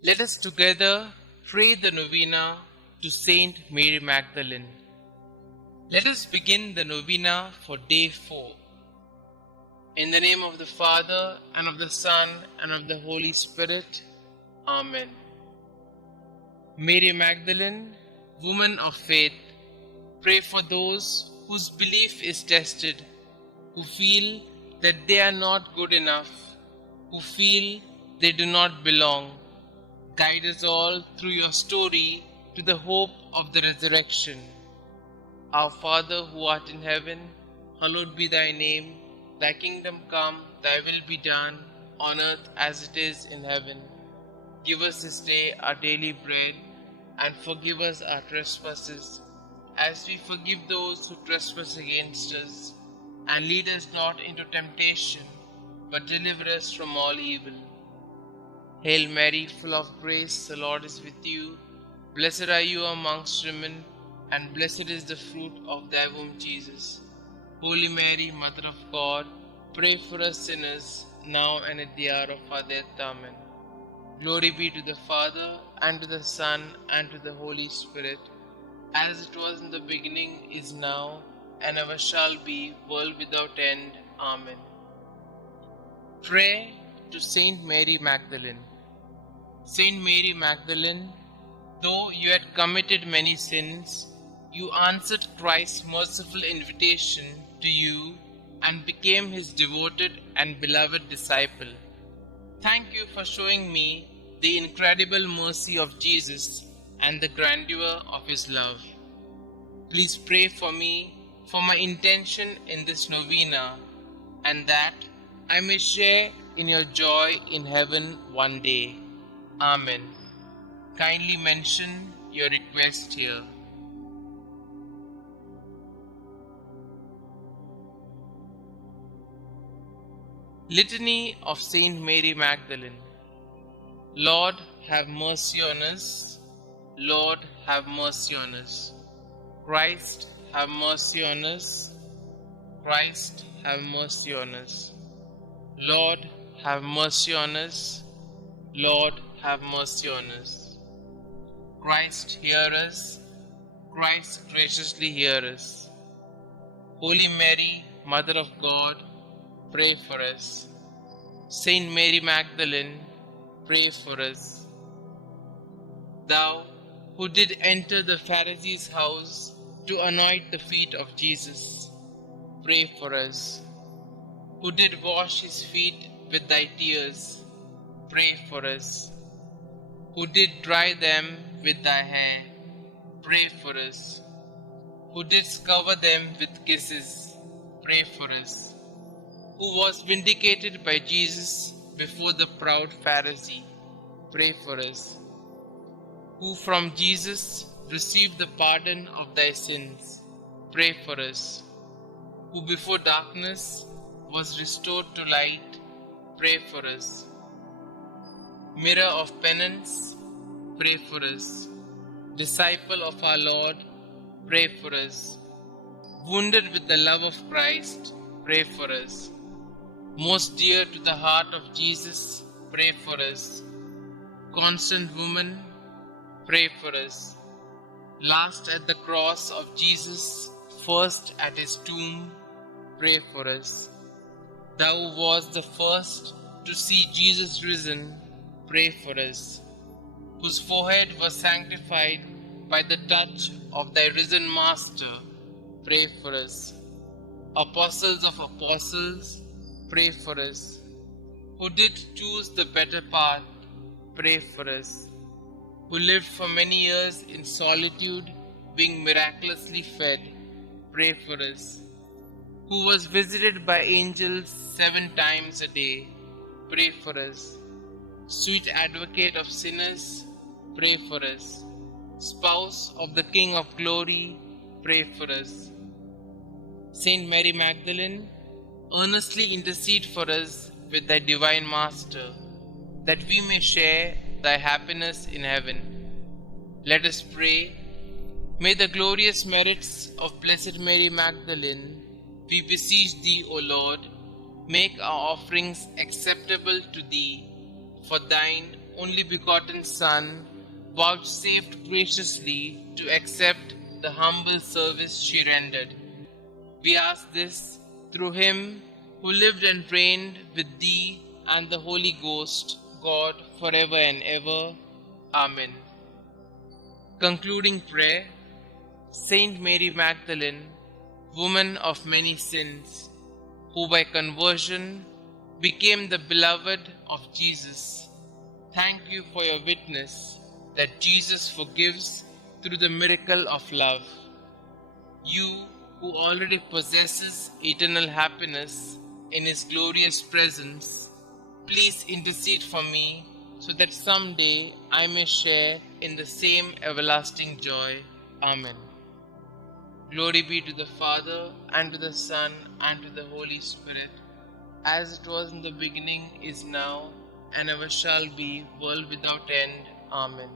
Let us together pray the Novena to St Mary Magdalene. Let us begin the Novena for day 4. In the name of the Father, and of the Son, and of the Holy Spirit. Amen. Mary Magdalene, woman of faith, pray for those whose belief is tested, who feel that they are not good enough, who feel they do not belong. Guide us all through your story to the hope of the resurrection. Our Father who art in heaven, hallowed be thy name. Thy kingdom come, thy will be done, on earth as it is in heaven. Give us this day our daily bread, and forgive us our trespasses, as we forgive those who trespass against us. And lead us not into temptation, but deliver us from all evil. Hail Mary, full of grace, the Lord is with you. Blessed are you amongst women, and blessed is the fruit of thy womb, Jesus. Holy Mary, Mother of God, pray for us sinners, now and at the hour of our death. Amen. Glory be to the Father, and to the Son, and to the Holy Spirit, as it was in the beginning, is now, and ever shall be, world without end. Amen. Pray to St Mary Magdalene. St Mary Magdalene, though you had committed many sins, you answered Christ's merciful invitation to you and became his devoted and beloved disciple. Thank you for showing me the incredible mercy of Jesus and the grandeur of his love. Please pray for me for my intention in this novena, and that I may share in your joy in heaven one day. Amen. Kindly mention your request here. Litany of Saint Mary Magdalene. Lord, have mercy on us. Lord, have mercy on us. Christ, have mercy on us. Christ, have mercy on us. Lord, have mercy on us. Lord, have mercy on us. Christ, hear us. Christ, graciously hear us. Holy Mary, Mother of God, pray for us. Saint Mary Magdalene, pray for us. Thou, who did enter the Pharisee's house to anoint the feet of Jesus, pray for us. Who did wash his feet with thy tears, pray for us. Who did dry them with thy hair, pray for us. Who didst cover them with kisses, pray for us. Who was vindicated by Jesus before the proud Pharisee, pray for us. Who from Jesus received the pardon of thy sins, pray for us. Who before darkness was restored to light, pray for us. Mirror of penance, pray for us. Disciple of our Lord, pray for us. Wounded with the love of Christ, pray for us. Most dear to the heart of Jesus, pray for us. Constant woman, pray for us. Last at the cross of Jesus, first at his tomb, pray for us. Thou wast the first to see Jesus risen, pray for us. Whose forehead was sanctified by the touch of thy risen Master, pray for us. Apostles of apostles, pray for us. Who did choose the better path, pray for us. Who lived for many years in solitude, being miraculously fed, pray for us. Who was visited by angels 7 times a day, pray for us. Sweet advocate of sinners, pray for us. Spouse of the King of glory, pray for us. Saint Mary Magdalene, earnestly intercede for us with thy divine Master, that we may share thy happiness in heaven. Let us pray. May the glorious merits of Blessed Mary Magdalene, we beseech thee, O Lord, make our offerings acceptable to thee, for thine only begotten Son, vouchsafed graciously to accept the humble service she rendered. We ask this through him who lived and reigned with thee and the Holy Ghost, God, forever and ever. Amen. Concluding prayer. Saint Mary Magdalene, woman of many sins, who by conversion became the beloved of Jesus, thank you for your witness that Jesus forgives through the miracle of love. You who already possesses eternal happiness in his glorious presence, please intercede for me so that someday I may share in the same everlasting joy. Amen. Glory be to the Father, and to the Son, and to the Holy Spirit, as it was in the beginning, is now, and ever shall be, world without end. Amen.